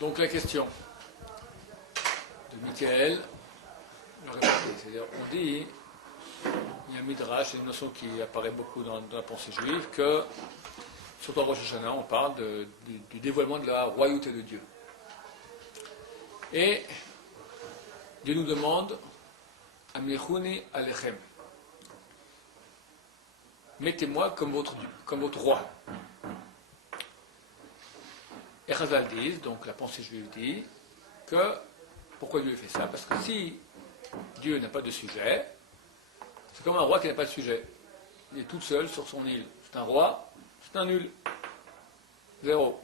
Donc la question de Michael, je vais répéter, c'est-à-dire on dit, il y a un midrash, c'est une notion qui apparaît beaucoup dans la pensée juive, que surtout à Rosh Hashanah, on parle du dévoilement de la royauté de Dieu. Et Dieu nous demande Amlichuni alechem. Mettez-moi comme votre roi. Et Chazal dit, donc la pensée juive dit, que pourquoi Dieu fait ça? Parce que si Dieu n'a pas de sujet, c'est comme un roi qui n'a pas de sujet. Il est tout seul sur son île. C'est un roi, c'est un nul. Zéro.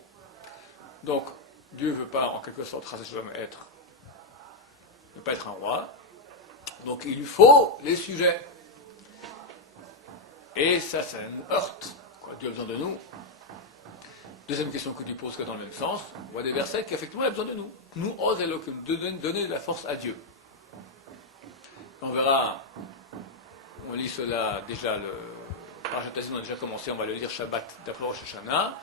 Donc, Dieu ne veut pas, en quelque sorte, ne pas être un roi. Donc, il lui faut les sujets. Et ça nous heurte. Quoi, Dieu a besoin de nous. Deuxième question que tu poses que dans le même sens, on voit des versets qui effectivement a besoin de nous. Nous, ose Elohim, de donner de la force à Dieu. On verra, on lit cela déjà, le Parashat Hazinu a déjà commencé, on va le lire Shabbat d'après Rosh Hashanah.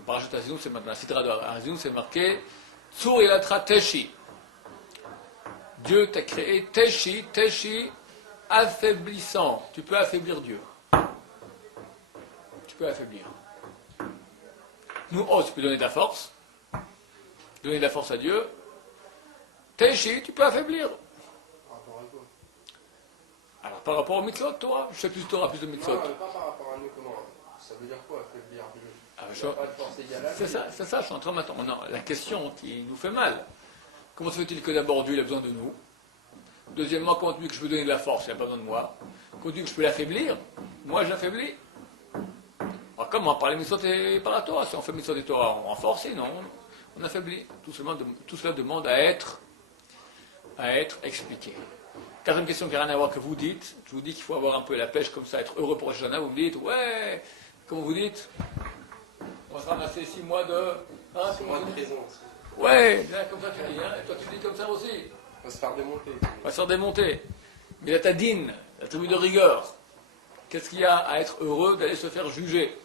Le Parashat Hazinu, c'est maintenant, la Sidra de Hazinu, c'est marqué Tsur Ilatra Teshi. Dieu t'a créé Teshi, affaiblissant. Tu peux affaiblir Dieu. Tu peux affaiblir. Nous, tu peux donner de la force. Donner de la force à Dieu. Teshi, tu peux affaiblir. Alors, par rapport au mitzvot, Torah, je sais plus de Torah, plus de mitzvot. Non, pas par rapport à nous, comment? Ça veut dire quoi, affaiblir Dieu? C'est ça, je suis en train maintenant. Non, la question qui nous fait mal. Comment se fait-il que d'abord Dieu il a besoin de nous? Deuxièmement, comment tu dis que je peux donner de la force? Il n'a pas besoin de moi. Comment tu dis que je peux l'affaiblir? Moi, je l'affaiblis. Alors, comment? Par les mitzvot et par la Torah. Si on fait mitzvot et Torah, on renforce, non, on affaiblit. Tout cela demande à être expliqué. Quatrième question qui n'a rien à voir que vous dites. Je vous dis qu'il faut avoir un peu la pêche comme ça, être heureux pour Rosh Hashanah. Vous me dites, ouais, comment vous dites? On va se ramasser 6 mois de... 6 mois de prison. Ouais, bien comme ça tu dis, hein. Et toi tu dis comme ça aussi. On va se faire démonter. On va se faire démonter. Mais la tadine, la tribu de rigueur, qu'est-ce qu'il y a à être heureux d'aller se faire juger?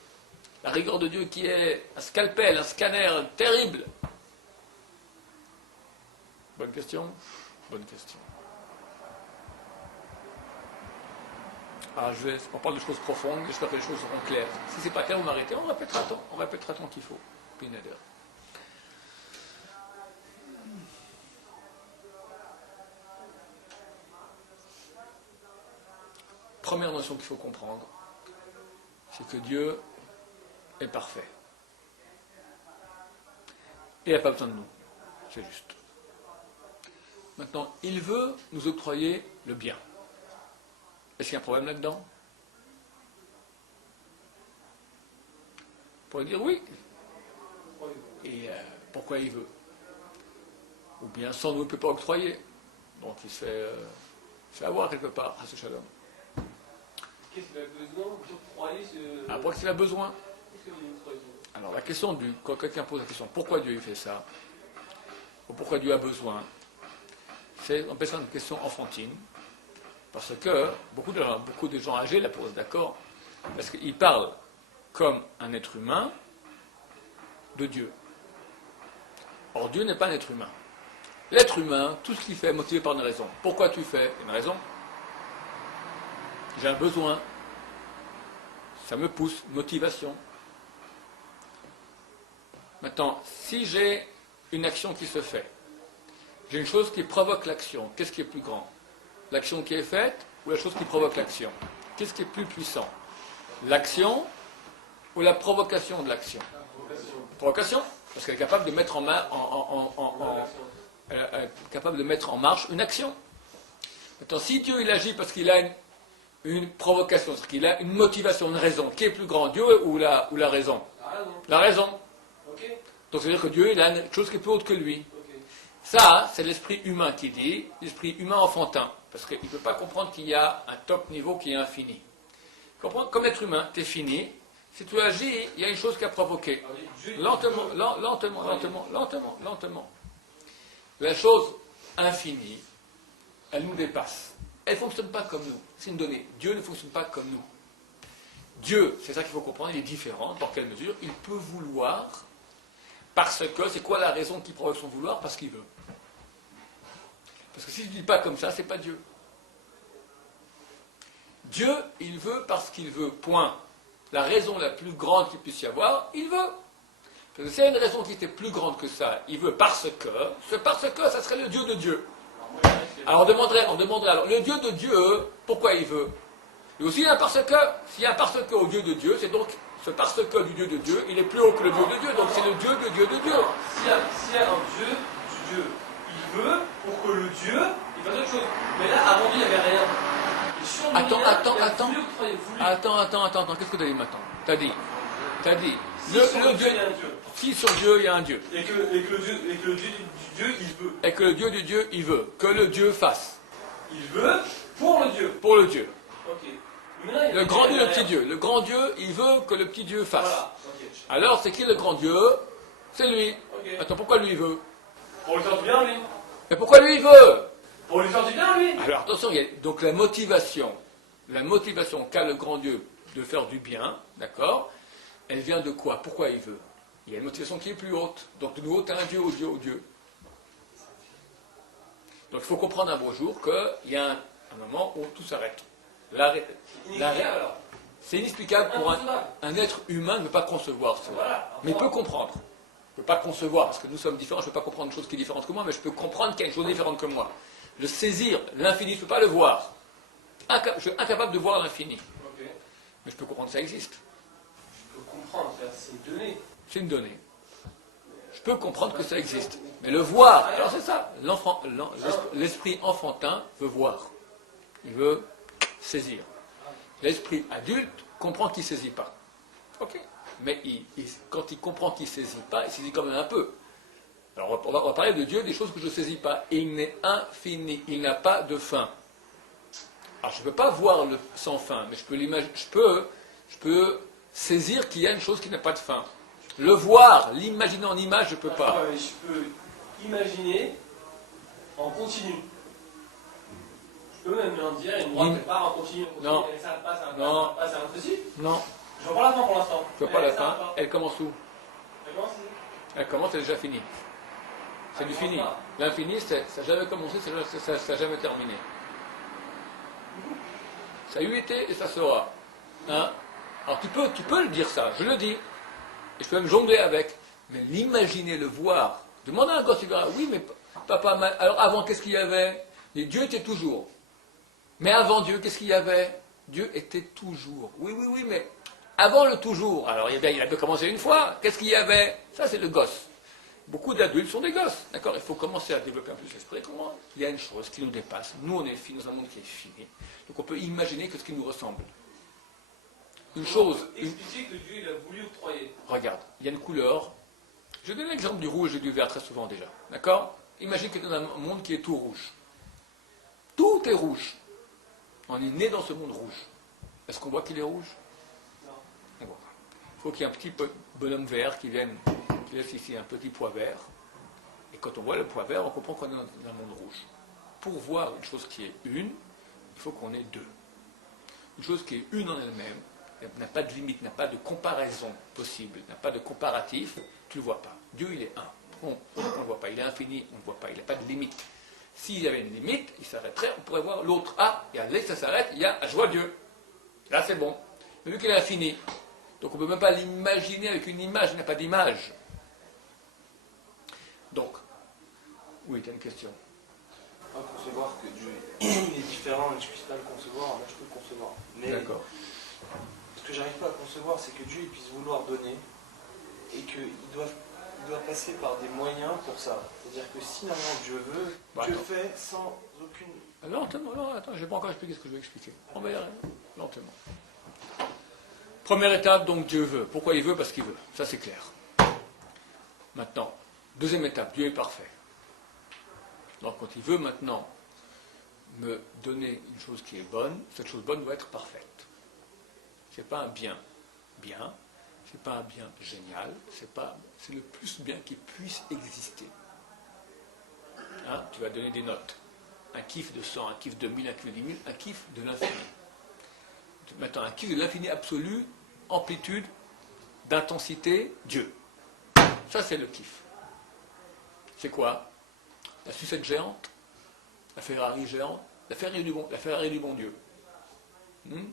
La rigueur de Dieu qui est un scalpel, un scanner terrible. Bonne question. Bonne question. Alors on parle de choses profondes, j'espère que les choses seront claires. Si c'est pas clair, vous m'arrêtez, on répétera tant qu'il faut. Pinader. Première notion qu'il faut comprendre, c'est que Dieu est parfait. Et il n'a pas besoin de nous. C'est juste. Maintenant, il veut nous octroyer le bien. Est-ce qu'il y a un problème là-dedans? On pourrait dire oui. Et pourquoi il veut? Ou bien sans nous, il ne peut pas octroyer. Donc il se fait avoir quelque part à ce shalom. Qu'est-ce qu'il a besoin d'octroyer ce... Après qu'il a besoin. Alors la question quand quelqu'un pose la question pourquoi Dieu fait ça, ou pourquoi Dieu a besoin, on peut faire une question enfantine, parce que beaucoup de gens âgés la posent, d'accord, parce qu'ils parlent comme un être humain de Dieu. Or Dieu n'est pas un être humain. L'être humain, tout ce qu'il fait est motivé par une raison. Pourquoi tu fais? Une raison. J'ai un besoin. Ça me pousse, motivation. Maintenant, si j'ai une action qui se fait, j'ai une chose qui provoque l'action, qu'est-ce qui est plus grand? L'action qui est faite ou la chose qui provoque l'action? Qu'est-ce qui est plus puissant? L'action ou la provocation de l'action? Provocation, parce qu'elle est capable de mettre capable de mettre en marche une action. Maintenant, si Dieu il agit parce qu'il a une provocation, c'est-à-dire qu'il a une motivation, une raison, qui est plus grand, Dieu ou la raison? La raison. Donc c'est-à-dire que Dieu il a une chose qui est plus haute que lui. Ça, c'est l'esprit humain qui dit, l'esprit humain enfantin, parce qu'il ne peut pas comprendre qu'il y a un top niveau qui est infini. Comprendre, comme être humain, tu es fini, si tu agis, il y a une chose qui a provoqué. Lentement. La chose infinie, elle nous dépasse. Elle ne fonctionne pas comme nous. C'est une donnée. Dieu ne fonctionne pas comme nous. Dieu, c'est ça qu'il faut comprendre, il est différent. Dans quelle mesure? Il peut vouloir Parce que, c'est quoi la raison qui provoque son vouloir? Parce qu'il veut. Parce que si je ne dis pas comme ça, c'est pas Dieu. Dieu, il veut parce qu'il veut, point. La raison la plus grande qu'il puisse y avoir, il veut. Parce que s'il y a une raison qui était plus grande que ça, il veut parce que, ce parce que, ça serait le Dieu de Dieu. Alors on demanderait alors, le Dieu de Dieu, pourquoi il veut? Et aussi, il y a un parce que, s'il y a un parce que au Dieu de Dieu, c'est donc ce parce que du Dieu de Dieu, il est plus haut que le Dieu de Dieu, donc c'est le Dieu de Dieu de Dieu. S'il y a un Dieu, du Dieu, il veut pour que le Dieu, il fasse autre chose. Mais là, avant lui, il n'y avait rien. Et sur le Attends, lien, attends, il a attends. voulu octroyer, voulu. Attends, qu'est-ce que tu as dit maintenant? T'as dit, Si sur le Dieu, il y a un Dieu. si sur Dieu il y a un Dieu, Et que le Dieu du Dieu, il veut. et que le Dieu du Dieu, il veut, que le Dieu fasse, Il veut pour le Dieu. pour le Dieu. Ok. Maintenant, il Le y a grand Dieu, rien. le petit Dieu. Le grand Dieu, il veut que le petit Dieu fasse. Voilà. Ok. Alors, c'est qui le grand Dieu? C'est lui. Ok. Attends, pourquoi lui il veut? Pour lui faire du bien, lui. Mais pourquoi lui il veut? Pour lui faire du bien, lui. Alors attention, il y a donc la motivation qu'a le grand Dieu de faire du bien, d'accord, elle vient de quoi? Pourquoi il veut? Il y a une motivation qui est plus haute. Donc de nouveau, tu as un Dieu au Dieu au Dieu. Donc il faut comprendre un beau jour qu'il y a un moment où tout s'arrête. Inexplicable, alors. C'est inexplicable pour Impossible. un être humain ne peut pas concevoir cela. Voilà. Mais il peut comprendre. Je ne peux pas concevoir, parce que nous sommes différents, je ne peux pas comprendre une chose qui est différente que moi, mais je peux comprendre qu'il y a une chose différente que moi. Le saisir, l'infini, je ne peux pas le voir. Je suis incapable de voir l'infini. Ok. Mais je peux comprendre que ça existe. Je peux comprendre, c'est une donnée. C'est une donnée. Je peux comprendre que ça existe. Mais le voir, alors c'est ça. L'esprit enfantin veut voir. Il veut saisir. L'esprit adulte comprend qu'il ne saisit pas. Ok. Mais quand il comprend qu'il ne saisit pas, il saisit quand même un peu. Alors on va parler de Dieu, des choses que je ne saisis pas. Il est infini, il n'a pas de fin. Alors je ne peux pas voir le sans fin, mais je peux l'imaginer, je peux saisir qu'il y a une chose qui n'a pas de fin. Le voir, l'imaginer en image, je ne peux pas. Je peux imaginer en continu. Je peux même leur dire, une droite part en continu. Non. Ça passe, Non. ça passe, ça passe, Non, je vois pas la fin pour l'instant. je ne vois pas la fin. Elle commence où? Elle commence ici. Elle commence, elle est déjà finie. C'est du fini. L'infini, ça n'a jamais commencé, ça n'a jamais terminé. Ça a eu été et ça sera. Hein? Alors tu peux le dire ça, je le dis. Et je peux même jongler avec. Mais l'imaginer, le voir. Demande à un gosse, il verra, oui, mais papa, alors avant, qu'est-ce qu'il y avait? Et Dieu était toujours. Mais avant Dieu, qu'est-ce qu'il y avait? Dieu était toujours. Oui, mais avant le toujours. Alors il a pu commencer une fois. Qu'est-ce qu'il y avait? Ça, c'est le gosse. Beaucoup d'adultes sont des gosses. D'accord? Il faut commencer à développer un peu l'esprit. Comment? Il y a une chose qui nous dépasse. Nous, on est fini dans un monde qui est fini. Donc on peut imaginer que ce qui nous ressemble. Une chose. Expliquer que Dieu il a voulu octroyer. Regarde, il y a une couleur. Je donne l'exemple du rouge et du vert très souvent déjà. D'accord? Imagine que tu es dans un monde qui est tout rouge. Tout est rouge. On est né dans ce monde rouge. Est-ce qu'on voit qu'il est rouge? Non. On voit pas. Il faut qu'il y ait un petit bonhomme vert qui laisse ici un petit pois vert. Et quand on voit le pois vert, on comprend qu'on est dans un monde rouge. Pour voir une chose qui est une, il faut qu'on ait deux. Une chose qui est une en elle-même, n'a pas de limite, n'a pas de comparaison possible, n'a pas de comparatif, tu ne le vois pas. Dieu, il est un. On ne le voit pas. Il est infini, on ne le voit pas. Il n'a pas de limite. S'il y avait une limite, il s'arrêterait, on pourrait voir l'autre. Ah, et dès que ça s'arrête, il y a je vois Dieu. Là, c'est bon. Mais vu qu'il est infini, donc on ne peut même pas l'imaginer avec une image, il n'y a pas d'image. Donc, oui, tu as une question. Pas concevoir que Dieu est différent et que je ne puisse pas le concevoir, là je peux le concevoir. Mais D'accord. ce que j'arrive pas à concevoir, c'est que Dieu il puisse vouloir donner et qu'il doit passer par des moyens pour ça. C'est-à-dire que si normalement Dieu veut, Dieu attends. fait sans aucune... Lentement, non, attends, je n'ai pas encore expliqué ce que je vais expliquer. On va y arriver, lentement. Première étape, donc Dieu veut. Pourquoi il veut? Parce qu'il veut. Ça, c'est clair. Maintenant, deuxième étape, Dieu est parfait. Donc, quand il veut maintenant me donner une chose qui est bonne, cette chose bonne doit être parfaite. Ce n'est pas un bien bien, ce n'est pas un bien génial, c'est le plus bien qui puisse exister. Hein? Tu vas donner des notes. Un kiff de 100, un kiff de 1000, un kiff de 10 000, un kiff de l'infini. Maintenant, un kiff de l'infini absolu, amplitude, d'intensité, Dieu. Ça, c'est le kiff. C'est quoi? La sucette géante? La Ferrari géante? La Ferrari du bon Dieu.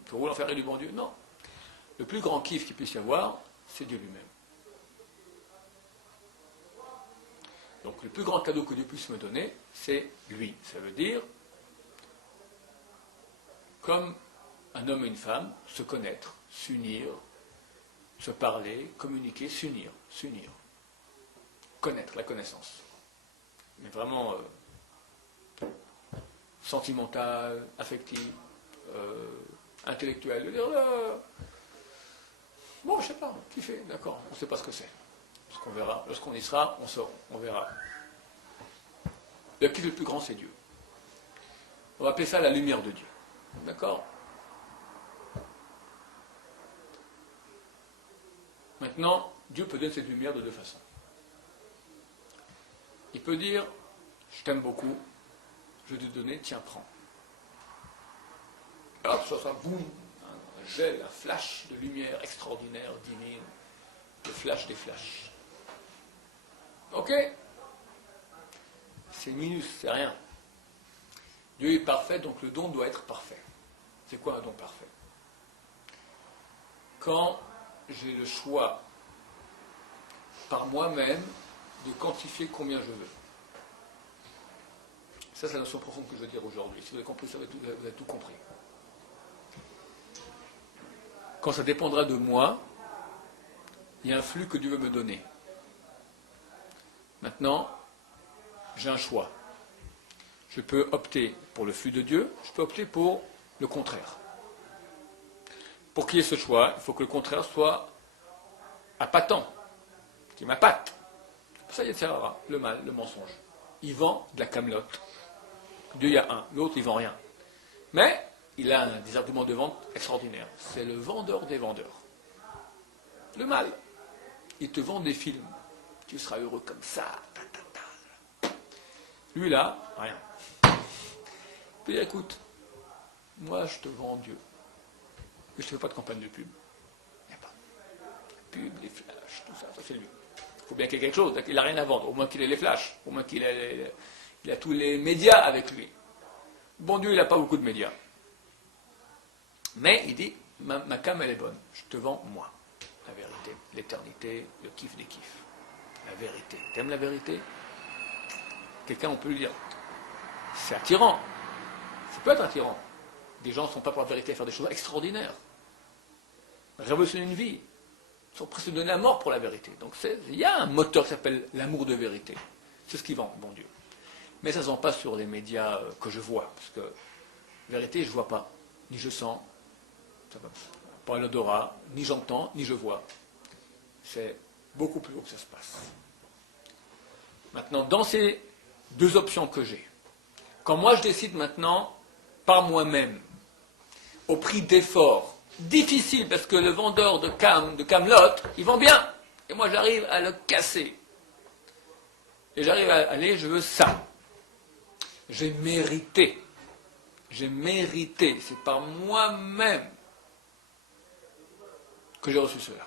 Tu roules en Ferrari du bon Dieu? Non. Le plus grand kiff qu'il puisse y avoir, c'est Dieu lui-même. Donc le plus grand cadeau que Dieu puisse me donner, c'est lui. Ça veut dire, comme un homme et une femme, se connaître, s'unir, se parler, communiquer, s'unir. Connaître, la connaissance. Mais vraiment sentimentale, affective, intellectuelle. Bon, je sais pas, kiffer, d'accord, on ne sait pas ce que c'est. Ce qu'on verra, lorsqu'on y sera, on verra. Le kiff le plus grand, c'est Dieu. On va appeler ça la lumière de Dieu. D'accord? Maintenant, Dieu peut donner cette lumière de deux façons. Il peut dire, je t'aime beaucoup, je vais te donner, tiens, prends. Hop, ça sera boum, un gel, un flash de lumière extraordinaire, divine, le flash des flashs. Ok? C'est minus, c'est rien. Dieu est parfait, donc le don doit être parfait. C'est quoi un don parfait? Quand j'ai le choix par moi-même de quantifier combien je veux. Ça, c'est la notion profonde que je veux dire aujourd'hui. Si vous avez compris ça, vous avez tout compris. Quand ça dépendra de moi, il y a un flux que Dieu veut me donner. Maintenant, j'ai un choix. Je peux opter pour le flux de Dieu, je peux opter pour le contraire. Pour qu'il y ait ce choix, il faut que le contraire soit appâtant, qui m'appâte. Ça y est, c'est rare, le mal, le mensonge. Il vend de la camelote. Dieu, il y a un, l'autre, il vend rien. Mais il a des arguments de vente extraordinaires. C'est le vendeur des vendeurs. Le mal. Il te vend des films. Tu seras heureux comme ça. Lui, là, rien. Il peut dire, écoute, moi, je te vends Dieu. Mais je ne fais pas de campagne de pub. Il n'y a pas. Pub, les flashs, tout ça, ça c'est lui. Il faut bien qu'il y ait quelque chose. Il n'a rien à vendre. Au moins qu'il ait les flashs. Au moins qu'il ait il a tous les médias avec lui. Bon Dieu, il n'a pas beaucoup de médias. Mais il dit, ma cam, elle est bonne. Je te vends, moi. La vérité, l'éternité, le kiff des kiffs. La vérité. T'aimes la vérité? Quelqu'un, on peut lui dire, c'est attirant. Ça peut être attirant. Des gens ne sont pas pour la vérité à faire des choses extraordinaires. Révolutionner une vie. Ils sont prêts à se donner la mort pour la vérité. Donc il y a un moteur qui s'appelle l'amour de vérité. C'est ce qu'ils vendent, bon Dieu. Mais ça ne se vend pas sur les médias que je vois. Parce que vérité, je ne vois pas. Ni je sens. Ça va pas l'odorat. Ni j'entends, ni je vois. C'est beaucoup plus haut que ça se passe. Maintenant, dans ces deux options que j'ai, quand moi je décide maintenant, par moi-même, au prix d'efforts, difficile parce que le vendeur de Camelot, il vend bien. Et moi j'arrive à le casser. Et j'arrive à aller, je veux ça. J'ai mérité. J'ai mérité. C'est par moi-même que j'ai reçu cela.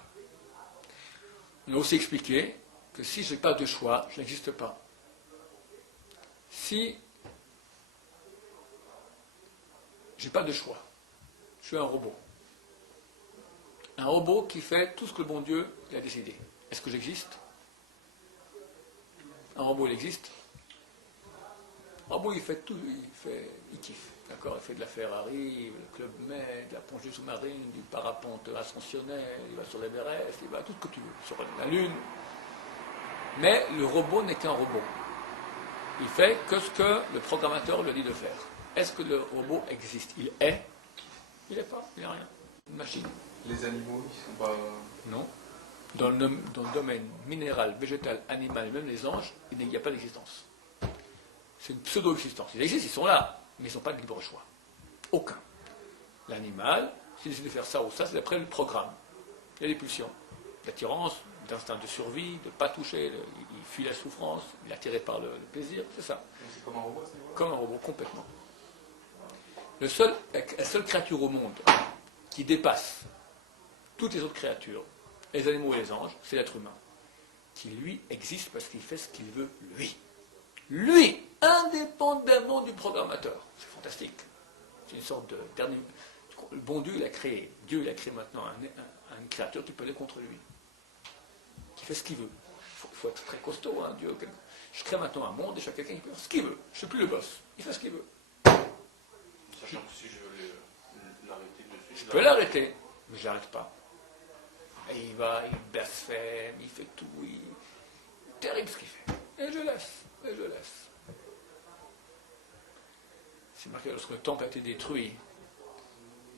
On a aussi expliqué que si je n'ai pas de choix, je n'existe pas. Si je n'ai pas de choix, je suis un robot. Un robot qui fait tout ce que le bon Dieu a décidé. Est-ce que j'existe? Un robot, il existe? Un robot, il fait tout, il kiffe. D'accord? Il fait de la Ferrari, le Club Med, la plongée sous-marine, du parapente ascensionnel, il va sur l'Everest, il va tout ce que tu veux, sur la Lune. Mais le robot n'est qu'un robot. Il fait que ce que le programmateur lui dit de faire. Est-ce que le robot existe? Il est? Il n'est pas, il n'est rien. Une machine. Les animaux, ils sont pas... Non. Dans le domaine minéral, végétal, animal, même les anges, il n'y a pas d'existence. C'est une pseudo-existence. Ils existent, ils sont là, mais ils n'ont pas de libre choix. Aucun. L'animal, s'il décide de faire ça ou ça, c'est d'après le programme. Il y a des pulsions, d'attirance, d'instinct de survie, de ne pas toucher, il fuit la souffrance, il est attiré par le plaisir, c'est ça. C'est comme un robot, c'est vrai. Comme un robot, complètement. La seule créature au monde qui dépasse toutes les autres créatures, les animaux et les anges, c'est l'être humain, qui lui existe parce qu'il fait ce qu'il veut lui. Lui, indépendamment du programmateur. C'est fantastique. C'est une sorte de dernier... Le bon Dieu, il a créé. Dieu, il a créé maintenant une créature qui peut aller contre lui. Qui fait ce qu'il veut. Il faut être très costaud, hein, Dieu. Je crée maintenant un monde, déjà quelqu'un qui peut faire ce qu'il veut. Je ne suis plus le boss. Il fait ce qu'il veut. Sachant que si je veux l'arrêter dessus... Je peux l'arrêter, mais je n'arrête pas. Et il va, il blasphème, il fait tout. Terrible ce qu'il fait. Et je laisse. Et je laisse. C'est marqué lorsque le temple a été détruit.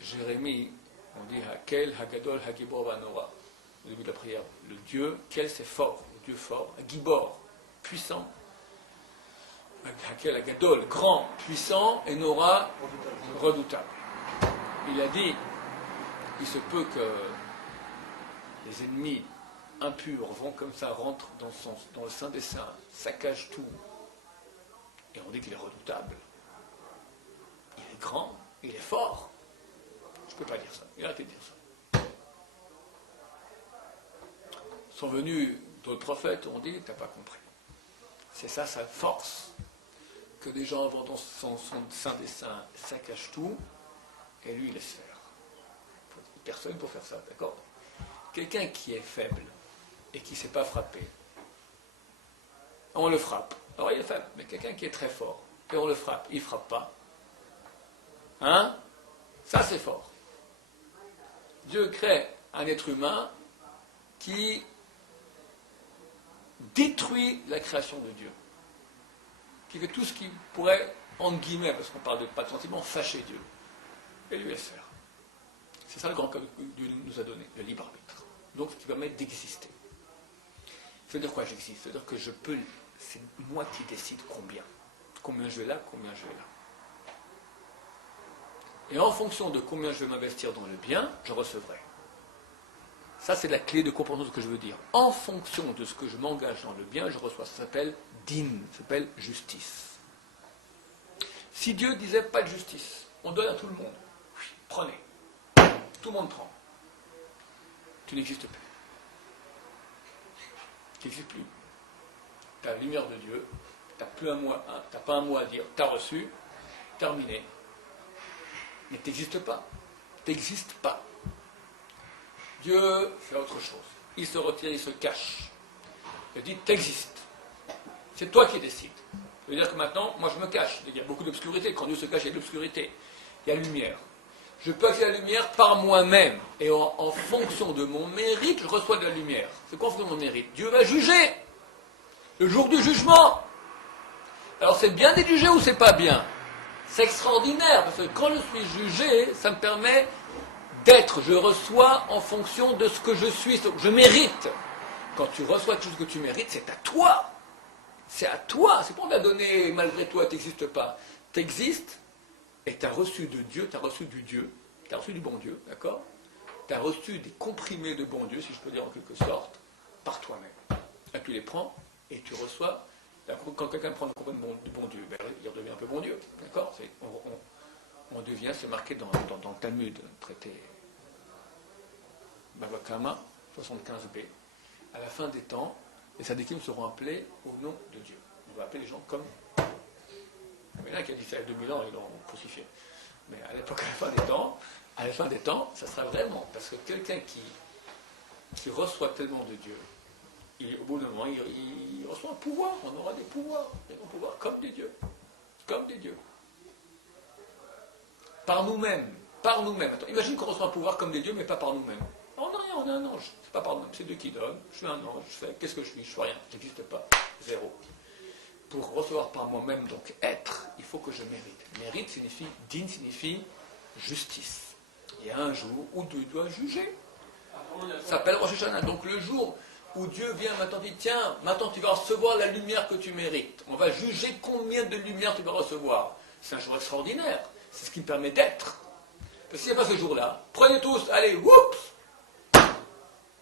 Jérémie, on dit Hakel, Hagadol, Hagibor, Vanora. Au début de la prière. Le Dieu, quel c'est fort. Le Dieu fort. Gibor, puissant. Hakel, Hagadol, grand, puissant. Et Nora, redoutable. Il a dit il se peut que les ennemis impurs vont comme ça, rentrent dans le Saint des Saints, saccagent tout. Et on dit qu'il est redoutable. Il est grand, il est fort. Je ne peux pas dire ça. Il a arrêté de dire ça. Sont venus d'autres prophètes, on dit, t'as pas compris. C'est ça sa force. Que des gens vont dans son Saint des Saints, saccagent tout, et lui il laisse faire. Personne pour faire ça, d'accord? Quelqu'un qui est faible et qui ne sait pas frapper, on le frappe. Alors il est faible, mais quelqu'un qui est très fort, et on le frappe, il ne frappe pas. Hein? Ça c'est fort. Dieu crée un être humain qui détruit la création de Dieu. Qui fait tout ce qui pourrait, entre guillemets, parce qu'on parle de pas de sentiment, fâcher Dieu. Et lui laisse faire. C'est ça le grand cadeau que Dieu nous a donné, le libre arbitre. Donc, ce qui permet d'exister. Ça veut dire quoi j'existe? Ça veut dire que je peux, c'est moi qui décide combien. Combien je vais là, combien je vais là. Et en fonction de combien je vais m'investir dans le bien, je recevrai. Ça, c'est la clé de compréhension de ce que je veux dire. En fonction de ce que je m'engage dans le bien, je reçois. Ça s'appelle din, ça s'appelle justice. Si Dieu disait pas de justice, on donne à tout le monde. Oui, prenez. Tout le monde prend. Tu n'existes plus. Tu n'existes plus. Tu as la lumière de Dieu, tu n'as pas un mot à dire, tu as reçu, terminé. Mais tu n'existes pas. Tu n'existes pas. Dieu fait autre chose. Il se retire, il se cache. Il dit, tu existes. C'est toi qui décides. Ça veut dire que maintenant, moi je me cache. Il y a beaucoup d'obscurité. Quand Dieu se cache, il y a de l'obscurité. Il y a la lumière. Je peux accéder à la lumière par moi-même. Et en fonction de mon mérite, je reçois de la lumière. C'est quoi en fonction de mon mérite? Dieu va juger. Le jour du jugement. Alors c'est bien d'être jugé ou c'est pas bien? C'est extraordinaire. Parce que quand je suis jugé, ça me permet d'être. Je reçois en fonction de ce que je suis. Je mérite. Quand tu reçois tout ce que tu mérites, c'est à toi. C'est à toi. C'est pas on t'a donné malgré toi, tu n'existes pas. Tu existes. Et tu as reçu de Dieu, tu as reçu du Dieu, tu as reçu du bon Dieu, d'accord? Tu as reçu des comprimés de bon Dieu, si je peux dire en quelque sorte, par toi-même. Et tu les prends et tu reçois. Quand quelqu'un prend des comprimés de bon Dieu, ben, il redevient un peu bon Dieu, d'accord? On devient, c'est marqué dans le Talmud, traité Bava Kama, 75b. À la fin des temps, les sadikim seront appelés au nom de Dieu. On va appeler les gens comme. Il y en a qui a dit ça il y a 2000 ans, ils l'ont crucifié. Mais à l'époque, à la fin des temps, ça sera vraiment. Parce que quelqu'un qui reçoit tellement de Dieu, au bout d'un moment, il reçoit un pouvoir. On aura des pouvoirs. Des pouvoirs comme des dieux. Comme des dieux. Par nous-mêmes. Par nous-mêmes. Attends, imagine qu'on reçoit un pouvoir comme des dieux, mais pas par nous-mêmes. On n'a rien, on est un ange. C'est pas par nous-mêmes. C'est Dieu qui donne. Je suis un ange. Qu'est-ce que je suis? Je suis rien. Je n'existe pas. Zéro. Pour recevoir par moi-même, donc être, il faut que je mérite. Mérite signifie, din signifie justice. Il y a un jour où Dieu doit juger. Ça s'appelle Rosh Hashanah. Donc le jour où Dieu vient maintenant dit, tiens, maintenant tu vas recevoir la lumière que tu mérites. On va juger combien de lumière tu vas recevoir. C'est un jour extraordinaire. C'est ce qui me permet d'être. Parce qu'il n'y a pas ce jour-là. Prenez tous, allez, whoops!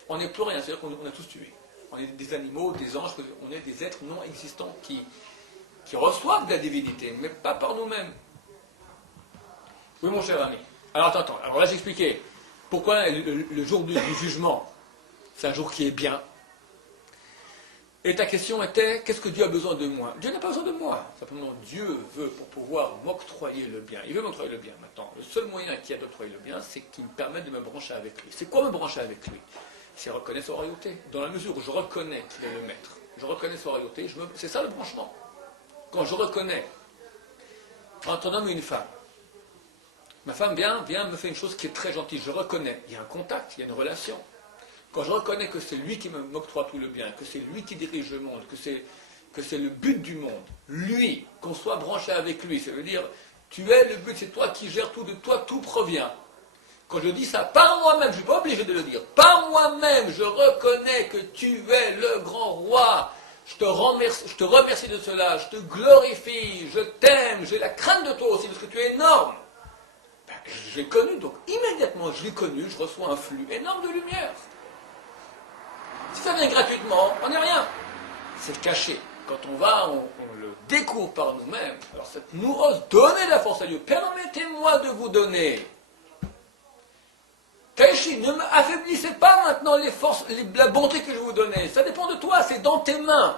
On n'est plus rien, c'est-à-dire qu'on a tous tué. On est des animaux, des anges, on est des êtres non existants qui reçoivent de la divinité, mais pas par nous-mêmes. Oui, mon cher ami. Alors, attends. Alors là, j'expliquais pourquoi le jour du jugement, c'est un jour qui est bien. Et ta question était, qu'est-ce que Dieu a besoin de moi? Dieu n'a pas besoin de moi. Simplement, Dieu veut, pour pouvoir m'octroyer le bien, il veut m'octroyer le bien. Maintenant, le seul moyen qu'il y a d'octroyer le bien, c'est qu'il me permette de me brancher avec lui. C'est quoi me brancher avec lui? C'est reconnaître sa royauté. Dans la mesure où je reconnais qu'il est le maître, je reconnais sa royauté, c'est ça le branchement. Quand je reconnais entre un homme et une femme, ma femme vient me fait une chose qui est très gentille, je reconnais, il y a un contact, il y a une relation. Quand je reconnais que c'est lui qui m'octroie tout le bien, que c'est lui qui dirige le monde, que c'est le but du monde, lui, qu'on soit branché avec lui, ça veut dire, tu es le but, c'est toi qui gères tout, de toi tout provient. Quand je dis ça, par moi-même, je ne suis pas obligé de le dire, par moi-même, je reconnais que tu es le grand roi, je te remercie de cela, je te glorifie, je t'aime, j'ai la crainte de toi aussi, parce que tu es énorme. Ben, je l'ai connu, donc immédiatement je l'ai connu, je reçois un flux énorme de lumière. Si ça vient gratuitement, on n'est rien. C'est caché. Quand on va, on le découvre par nous-mêmes. Alors cette nous ose donner la force à Dieu. Permettez-moi de vous donner. Taishi, ne m'affaiblissez pas maintenant les forces, la bonté que je vais vous donner. Ça dépend de toi, c'est dans tes mains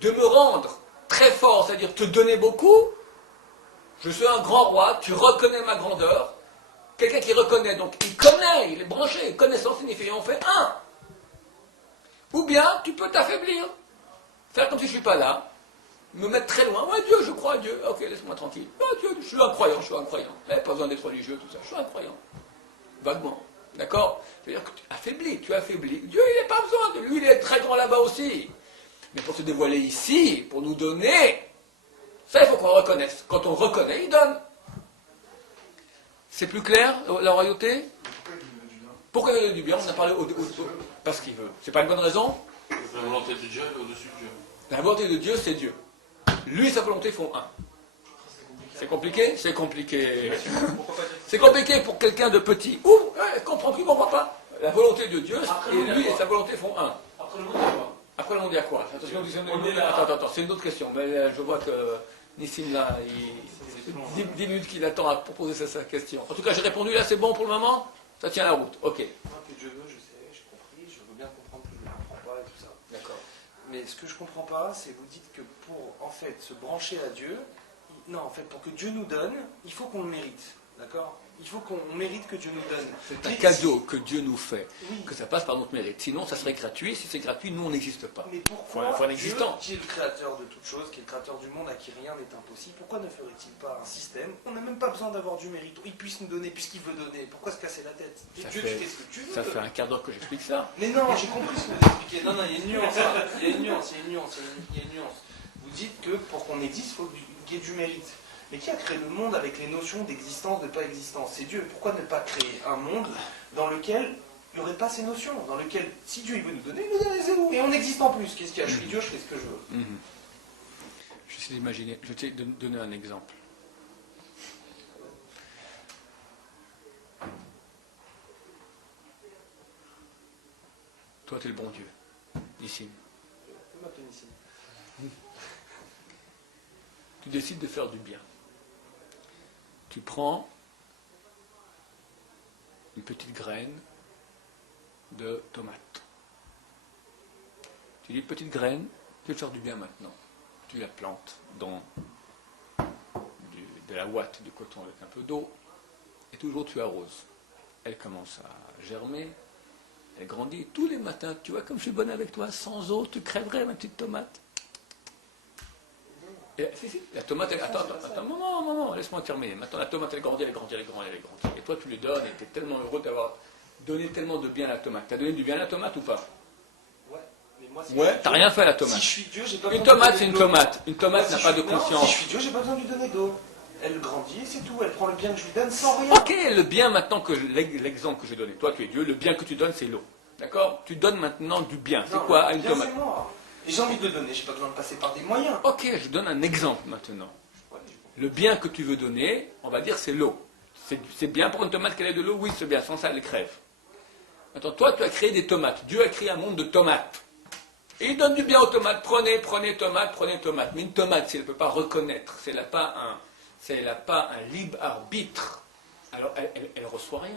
de me rendre très fort, c'est-à-dire te donner beaucoup. Je suis un grand roi, tu reconnais ma grandeur. Quelqu'un qui reconnaît, donc il connaît, il est branché. Connaissance signifie on fait un. Ou bien tu peux t'affaiblir. Faire comme si je ne suis pas là. Me mettre très loin. Ouais, Dieu, je crois à Dieu. Ok, laisse-moi tranquille. Oh, Dieu, je suis un croyant, je suis un croyant. Pas besoin d'être religieux, tout ça. Je suis un croyant. Vaguement. D'accord? C'est-à-dire que tu affaiblis. Dieu, il n'a pas besoin de lui, il est très grand là-bas aussi. Mais pour se dévoiler ici, pour nous donner, ça, il faut qu'on reconnaisse. Quand on reconnaît, il donne. C'est plus clair, la royauté? Pourquoi il veut du bien? On a parlé parce qu'il veut. C'est pas une bonne raison? La volonté de Dieu est au-dessus de Dieu. La volonté de Dieu, c'est Dieu. Lui et sa volonté font un. C'est compliqué? C'est compliqué. C'est compliqué pour quelqu'un de petit. Ou, comprends plus, comprends pas. La volonté de Dieu, et lui et sa volonté font un. Après le monde, il y a quoi? Après le monde, il y a quoi? Attention, attends, c'est une autre question. Mais je vois que Nissim, là, il 10 minutes qu'il attend à proposer sa question. En tout cas, j'ai répondu, là, c'est bon pour le moment? Ça tient la route. Ok. Moi, que Dieu veut, je sais, j'ai compris, je veux bien comprendre que je ne comprends pas et tout ça. D'accord. Mais ce que je ne comprends pas, c'est vous dites que pour, en fait, se brancher à Dieu, non, en fait, pour que Dieu nous donne, il faut qu'on le mérite. D'accord? Il faut qu'on mérite que Dieu nous donne. C'est un cadeau que Dieu nous fait, Oui. que ça passe par notre mérite. Sinon, ça serait gratuit. Si c'est gratuit, nous, on n'existe pas. Mais pourquoi Faut un Dieu, existant. qui est le créateur de toutes choses, qui est le créateur du monde, à qui rien n'est impossible, pourquoi ne ferait-il pas un système? On n'a même pas besoin d'avoir du mérite. Il puisse nous donner puisqu'il veut donner. Pourquoi se casser la tête? Ça Dieu, fait- tu fais ce que tu veux. Ça fait un quart d'heure que j'explique ça. Mais non, j'ai compris ce que vous expliquez. Non, il y a une nuance. Il y a une nuance. Vous dites que pour qu'on existe, il faut qu'il y ait du mérite. Mais qui a créé le monde avec les notions d'existence, de pas-existence? C'est Dieu. Pourquoi ne pas créer un monde dans lequel il n'y aurait pas ces notions? Dans lequel, si Dieu il veut nous donner, il nous donne les zéros. Et on n'existe en plus. Qu'est-ce qu'il y a? Je suis Dieu, je fais ce que je veux. J'essaie d'imaginer. Je vais te donner un exemple. Toi, tu es le bon Dieu. Ici. C'est ma pénicilline. Tu décides de faire du bien. Tu prends une petite graine de tomate. Tu dis, petite graine, tu veux faire du bien maintenant. Tu la plantes dans de la ouate, du coton avec un peu d'eau, et toujours tu arroses. Elle commence à germer, elle grandit, et tous les matins, tu vois, comme je suis bonne avec toi, sans eau, tu crèverais ma petite tomate. Et, si, la tomate, attends, un moment, laisse-moi terminer. Maintenant, la tomate, elle grandit. Et toi, tu lui donnes, et tu es tellement heureux d'avoir donné tellement de bien à la tomate. Tu as donné du bien à la tomate ou pas? Ouais, mais moi, si Ouais, t'as rien fait à la tomate. Si je suis Dieu, j'ai pas Une besoin de tomate, lui c'est une donner d'eau. tomate. Une tomate Moi, n'a pas de non, si conscience. je suis Dieu, j'ai pas besoin de lui donner d'eau. Elle grandit et c'est tout. Elle prend le bien que je lui donne sans rien. Ok, le bien maintenant que l'exemple que j'ai donné. Toi, tu es Dieu, le bien que tu donnes, c'est l'eau. D'accord? Tu donnes maintenant du bien. C'est Non, quoi à le une bien, tomate? c'est moi. Et j'ai envie de le donner, j'ai pas besoin de passer par des moyens. Ok, je donne un exemple maintenant. Ouais, j'ai compris. Le bien que tu veux donner, on va dire, c'est l'eau. C'est bien pour une tomate qu'elle ait de l'eau? Oui, c'est bien. Sans ça, elle crève. Maintenant, toi, tu as créé des tomates. Dieu a créé un monde de tomates. Et il donne du bien aux tomates. Prenez tomate. Mais une tomate, si elle ne peut pas reconnaître, si elle n'a pas un libre arbitre, alors elle ne reçoit rien.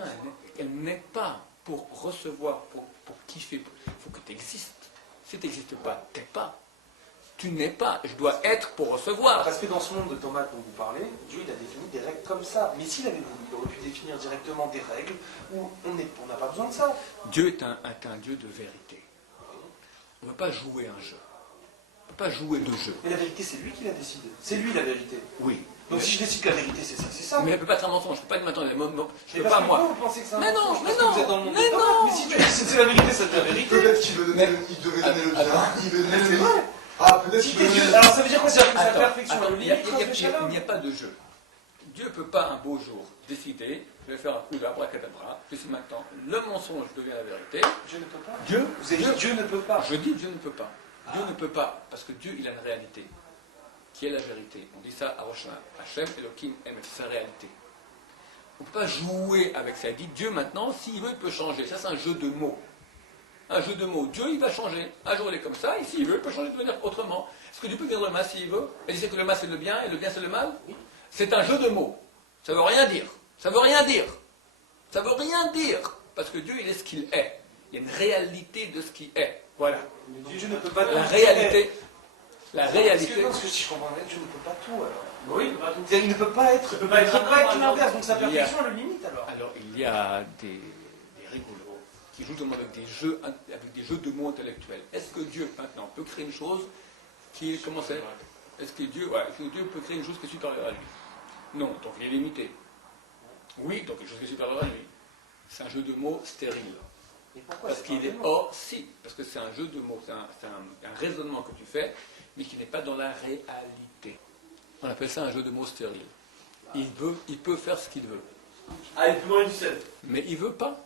Elle n'est pas pour recevoir, pour kiffer. Il faut que tu existes. Si tu n'existes pas, t'es pas. Tu n'es pas. Je dois être pour recevoir. Parce que dans ce monde de tomates dont vous parlez, Dieu il a défini des règles comme ça. Mais s'il avait voulu, il aurait pu définir directement des règles où on n'a pas besoin de ça. Dieu est un Dieu de vérité. On ne peut pas jouer un jeu. On ne peut pas jouer de jeu. Mais la vérité, c'est lui qui la décide. C'est lui la vérité. Oui. Donc si je décide que la vérité, c'est ça, c'est ça. Mais elle ne peut pas être un mensonge. Je ne peux pas dire maintenant, je Et ne peux parce pas que moi. vous pensez que c'est un Mais non, mensonge, mais parce que non, vous êtes dans le monde mais des tomates. non. Mais si tu dis que c'est la vérité, ça devient la vérité. Peut-être qu'il devait donner le bien, il veut donner le mal. Ah, peut-être Si qu'il t'es veut Dieu, donner alors ça veut dire quoi? Ça veut dire que sa Attends, perfection, attends, le il n'y a, limite, il n'y a pas de jeu. Dieu ne peut pas un beau jour décider, je vais faire un coup d'abracadabra, puis maintenant le mensonge devient la vérité. Dieu ne peut pas. Dieu, Vous avez dit Dieu ne peut pas. je dis Dieu ne peut pas. Dieu ne peut pas, parce que Dieu, il a une réalité, qui est la vérité. On dit ça à Roshana. Hachem, Elohim, Emet, c'est sa réalité. On ne peut pas jouer avec ça. Il dit Dieu maintenant, s'il veut, il peut changer. Ça, c'est un jeu de mots. Un jeu de mots. Dieu, il va changer. Un jour, il est comme ça, et s'il veut, il peut changer de manière autrement. Est-ce que Dieu peut dire le mal s'il veut? Et dire que le mal, c'est le bien, et le bien, c'est le mal? C'est un jeu de mots. Ça ne veut rien dire. Ça ne veut rien dire. Ça ne veut rien dire. Parce que Dieu, il est ce qu'il est. Il y a une réalité de ce qu'il est. Voilà. Dieu ne peut pas tout. La réalité. La réalité. Parce que si je comprends bien, Dieu ne peut pas tout alors. Oui, il peut pas tout. C'est-à-dire, il ne peut pas être. Il peut pas être l'inverse, donc sa Il y a- perfection le limite alors. Alors, il y a des rigolos qui jouent avec des jeux de mots intellectuels. Est-ce que Dieu, maintenant, peut créer une chose qui est, comment c'est? Est-ce que Dieu peut créer une chose qui est supérieure à lui? Non, donc il est limité. Oui, donc quelque chose qui est supérieure à lui. C'est un jeu de mots stérile. Et pourquoi? Parce qu'il est hors, si, parce que c'est un jeu de mots, c'est un raisonnement que tu fais, mais qui n'est pas dans la réalité. On appelle ça un jeu de mots stérile. Il peut faire ce qu'il veut. Allez, plus loin du 7. Mais il ne veut pas.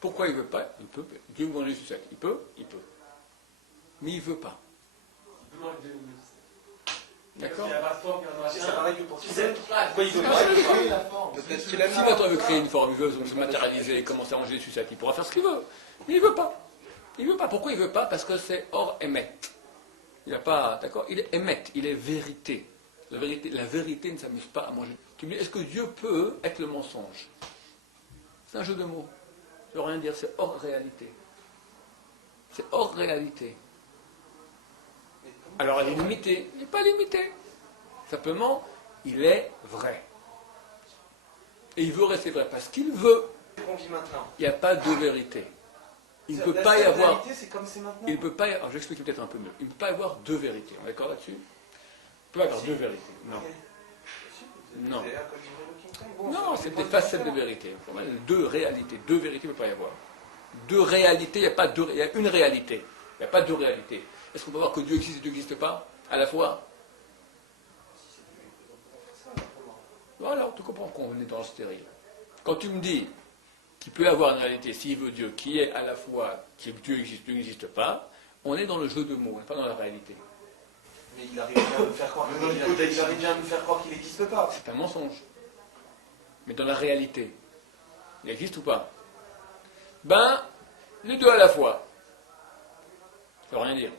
Pourquoi il ne veut pas? Il peut. Dieu vous manger du sucette. Il peut. Mais il ne veut pas. Plus loin du 7. D'accord? Il n'y a pas de forme, il y en a C'est un. pareil que pour Qui tout. sait? Pourquoi il veut C'est pas? créer la forme. Peut-être qu'il a Si maintenant il veut créer une forme, il veut se matérialiser et commencer à manger des sucettes, il pourra faire ce qu'il veut. Mais il ne veut pas. Il ne veut pas. Pourquoi il ne veut pas? Parce que c'est hors émet. Il n'a pas. D'accord? Il est émet. Il est vérité. La vérité ne s'amuse pas à manger. Tu me dis, est-ce que Dieu peut être le mensonge? C'est un jeu de mots. Ça ne veut rien dire. C'est hors réalité. C'est hors réalité. Alors il est limité. Il n'est pas limité. Simplement, il est vrai. Et il veut rester vrai parce qu'il veut. qu'on vit maintenant. Il n'y a pas de vérité. Il ne peut La pas y seule avoir. réalité, c'est comme c'est maintenant. Il ne peut pas y avoir. Je vais expliquer peut-être un peu mieux. Il ne peut pas y avoir deux vérités. On est d'accord là-dessus? Il ne peut pas y avoir deux vérités. Non. Non. Non, c'est des facettes de vérité. Deux réalités. Deux vérités, il ne peut pas y avoir. Deux réalités, il n'y a pas deux. Il y a une réalité. Il n'y a pas deux réalités. Est-ce qu'on peut voir que Dieu existe et Dieu n'existe pas à la fois? Voilà, tu comprends qu'on est dans le stérile. Quand tu me dis qu'il peut y avoir une réalité, s'il veut Dieu, qui est à la fois que Dieu existe, Dieu n'existe pas, on est dans le jeu de mots, on n'est pas dans la réalité. Mais il arrive bien à nous faire croire. Il arrive bien à nous faire croire qu'il n'existe pas. C'est un mensonge. Mais dans la réalité, il existe ou pas? Ben, les deux à la fois. Ça ne veut rien dire.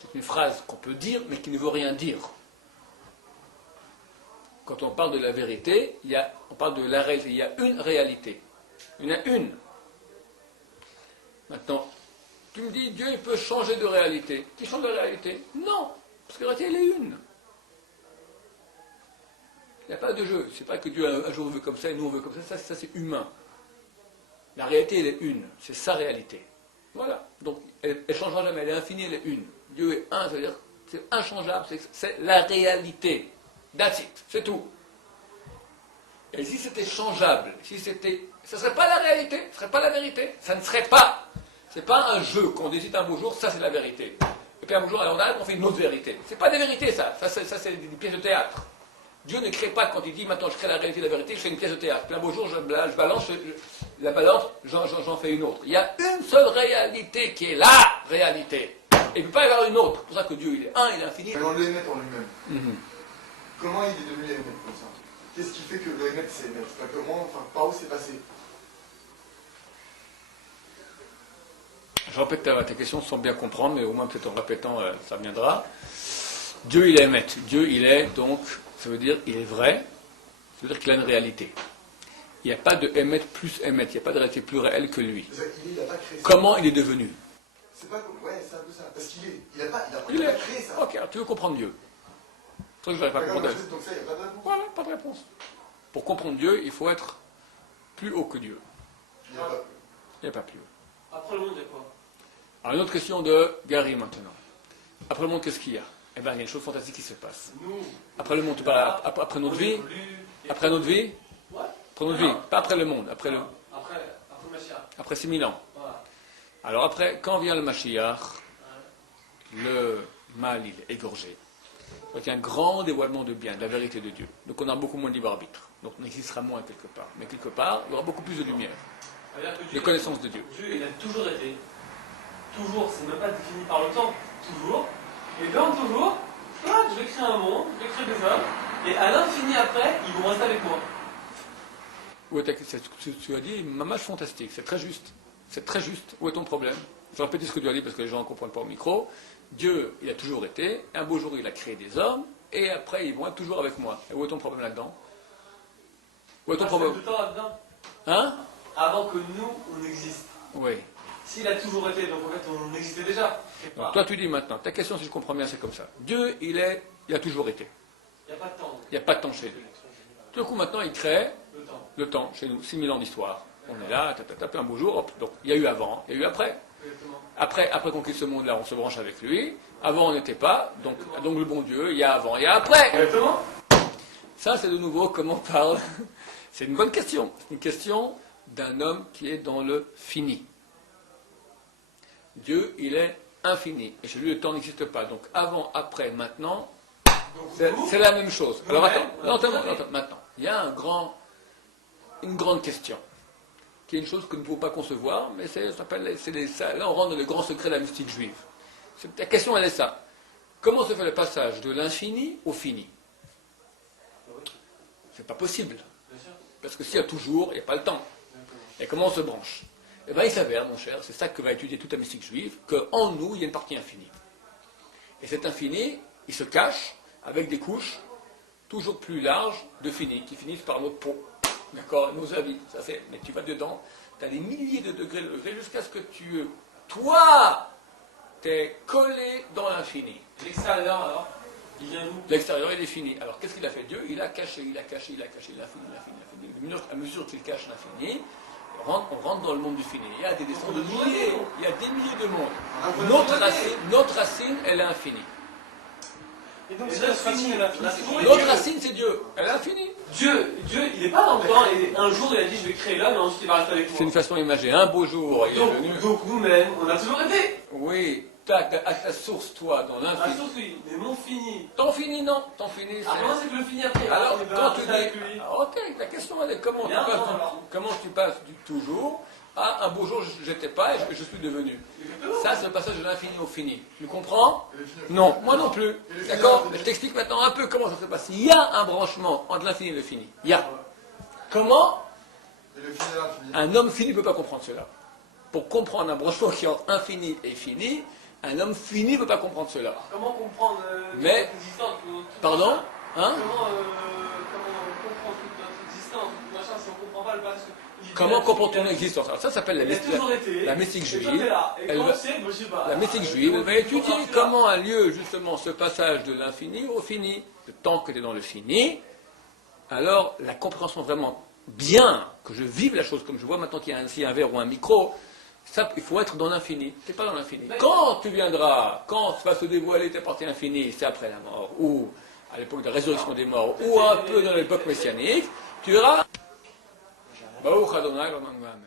C'est une phrase qu'on peut dire, mais qui ne veut rien dire. Quand on parle de la vérité, on parle de la réalité. Il y a une réalité. Il y en a une. Maintenant, tu me dis, Dieu, il peut changer de réalité. Qui change de réalité? Non, parce que la réalité, elle est une. Il n'y a pas de jeu. C'est pas que Dieu un jour veut comme ça et nous on veut comme ça. Ça c'est humain. La réalité, elle est une. C'est sa réalité. Voilà. Donc, elle ne changera jamais. Elle est infinie, elle est une. Dieu est un, c'est-à-dire, c'est inchangeable. C'est la réalité. That's it. C'est tout. Et si c'était changeable, si c'était. Ça ne serait pas la réalité, ce ne serait pas la vérité. Ça ne serait pas. Ce n'est pas un jeu qu'on décide un beau jour, ça c'est la vérité. Et puis un beau jour, alors on fait une autre vérité. Ce n'est pas des vérités, ça. Ça c'est des pièces de théâtre. Dieu ne crée pas quand il dit maintenant je crée la réalité de la vérité, je fais une pièce de théâtre. Puis un beau jour, je balance la balance, j'en fais une autre. Il y a une seule réalité qui est la réalité. Et il ne peut pas y avoir une autre. C'est pour ça que Dieu, il est un, il est infini. Mais on le émet en lui-même. Comment il est devenu émet comme ça? Qu'est-ce qui fait que le émet c'est émet? Comment, par où c'est passé? Je répète ta question sans bien comprendre, mais au moins peut-être en répétant, ça viendra. Dieu, il est émet. Dieu, il est donc, ça veut dire il est vrai, ça veut dire qu'il a une réalité. Il n'y a pas de Emet plus Emet, il n'y a pas de réalité plus réelle que lui. Il n'a pas créé ça. Comment il est devenu? C'est pas comme. Ouais, c'est un peu ça. Parce qu'il est. Il n'a pas créé ça. Ok, alors tu veux comprendre Dieu. C'est vrai que je n'aurais pas D'accord, compris. donc ça, il n'y a pas de réponse. Voilà, pas de réponse. Pour comprendre Dieu, il faut être plus haut que Dieu. Il n'y a pas. Il n'y a pas plus haut. Après le monde, il y a quoi? Alors une autre question de Gary maintenant. Après le monde, qu'est-ce qu'il y a? Eh bien, il y a une chose fantastique qui se passe. Nous. Après le monde, tu parles après notre vie? Après notre vie? Ouais. Après notre vie, pas après le monde, après Après le Mashiach. 6000 ans. Voilà. Alors après, quand vient le Mashiach, le mal, il est égorgé. Donc il y a un grand dévoilement de bien, de la vérité de Dieu. Donc on a beaucoup moins de libre arbitre. Donc on existera moins quelque part. Mais quelque part, il y aura beaucoup plus de lumière, Ça veut dire que de Dieu, connaissance de Dieu. Dieu, il a toujours été. Toujours, c'est même pas défini par le temps. Toujours. Et dans toujours, je vais créer un monde, je vais créer des hommes, et à l'infini après, ils vont rester avec moi. Ouais, tu as dit, mamache fantastique, c'est très juste. C'est très juste. Où est ton problème? Je vais répéter ce que tu as dit parce que les gens ne comprennent pas au micro. Dieu, il a toujours été. Un beau jour, il a créé des hommes. Et après, ils vont être toujours avec moi. Et où est ton problème là-dedans? Où est ton problème? De temps là-dedans. Hein? Avant que nous, on existe. Oui. S'il a toujours été, donc en fait, on existait déjà. Donc, toi, tu dis maintenant, ta question, si je comprends bien, c'est comme ça. Dieu, il a toujours été. Il n'y a pas de temps. Il n'y a pas de temps chez lui. Tout d'un coup, maintenant, il crée Le temps. le temps chez nous. 6000 ans d'histoire. On est là, un beau jour, hop. Donc, il y a eu avant, il y a eu après. Exactement. Après qu'on quitte ce monde-là, on se branche avec lui. Avant, on n'était pas. Donc le bon Dieu, il y a avant, il y a après. Exactement. Ça, c'est de nouveau comment on parle. C'est une bonne question. C'est une question d'un homme qui est dans le fini. Dieu, il est infini. Et chez lui, le temps n'existe pas. Donc avant, après, maintenant, c'est la même chose. Alors attends, maintenant. Il y a une grande question, qui est une chose que nous ne pouvons pas concevoir, mais là on rentre dans le grand secret de la mystique juive. La question, elle est ça. Comment se fait le passage de l'infini au fini? C'est pas possible. Parce que s'il y a toujours, il n'y a pas le temps. Et comment on se branche? Eh bien, il s'avère, mon cher, c'est ça que va étudier toute la mystique juive, qu'en nous, il y a une partie infinie. Et cet infini, il se cache avec des couches toujours plus larges de fini, qui finissent par notre peau. D'accord? Nos avis. Mais tu vas dedans, tu as des milliers de degrés jusqu'à ce que toi, t'es collé dans l'infini. L'extérieur, alors, il vient d'où? L'extérieur, il est fini. Alors, qu'est-ce qu'il a fait? Dieu, il a caché l'infini. À mesure qu'il cache l'infini, on rentre dans le monde du fini. Il y a des descendants de milliers, il y a des milliers de mondes. Notre racine, elle est infinie. Et donc, c'est notre racine, elle a fini. Notre racine, c'est Dieu. Elle est infinie. Dieu, il n'est pas dans le temps, et un jour il a dit je vais créer l'homme et ensuite il va rester avec moi. C'est une façon imagée. Un beau jour, il est venu. Donc nous-mêmes, on a toujours été. Oui, à ta source, toi, dans Ah, l'infini. sauf lui, mais mon fini. Ton fini, non. Ton fini, Ah, comment c'est que le fini après? Alors, il va quand tu rester avec dis. lui. Ah, ok, la question, elle est comment tu passes du toujours à un beau jour, je n'étais pas et je suis devenu. Ça, c'est le passage de l'infini au fini. Tu comprends? Non, moi non plus. D'accord? Je t'explique maintenant un peu comment ça se passe. Il y a un branchement entre l'infini et le fini. Il y a. Comment? Et le fini à l'infini. Un homme fini ne peut pas comprendre cela. Pour comprendre un branchement qui est entre infini et fini, un homme fini ne peut pas comprendre cela. Alors, comment comprendre Mais- toute existence Pardon? Hein? Comment comprendre toute notre existence, tout machin, si on ne comprend pas le passage? Comment comprendre ton existence? Alors ça s'appelle Il a toujours été. la mystique Et toi, juive. t'es là. Et Elle quand va- c'est, moi, je sais pas. La mystique juive va étudier comment a lieu justement ce passage de l'infini au fini. Le temps que tu es dans le fini, alors la compréhension vraiment bien, que je vive la chose comme je vois maintenant qu'il y a un verre ou un micro, ça, il faut être dans l'infini. Tu n'es pas dans l'infini. Quand tu viendras, quand va se dévoiler ta partie infinie, c'est après la mort, ou à l'époque de la résurrection des morts, ou un peu dans l'époque messianique, tu verras. Baruch Adonai, Amen.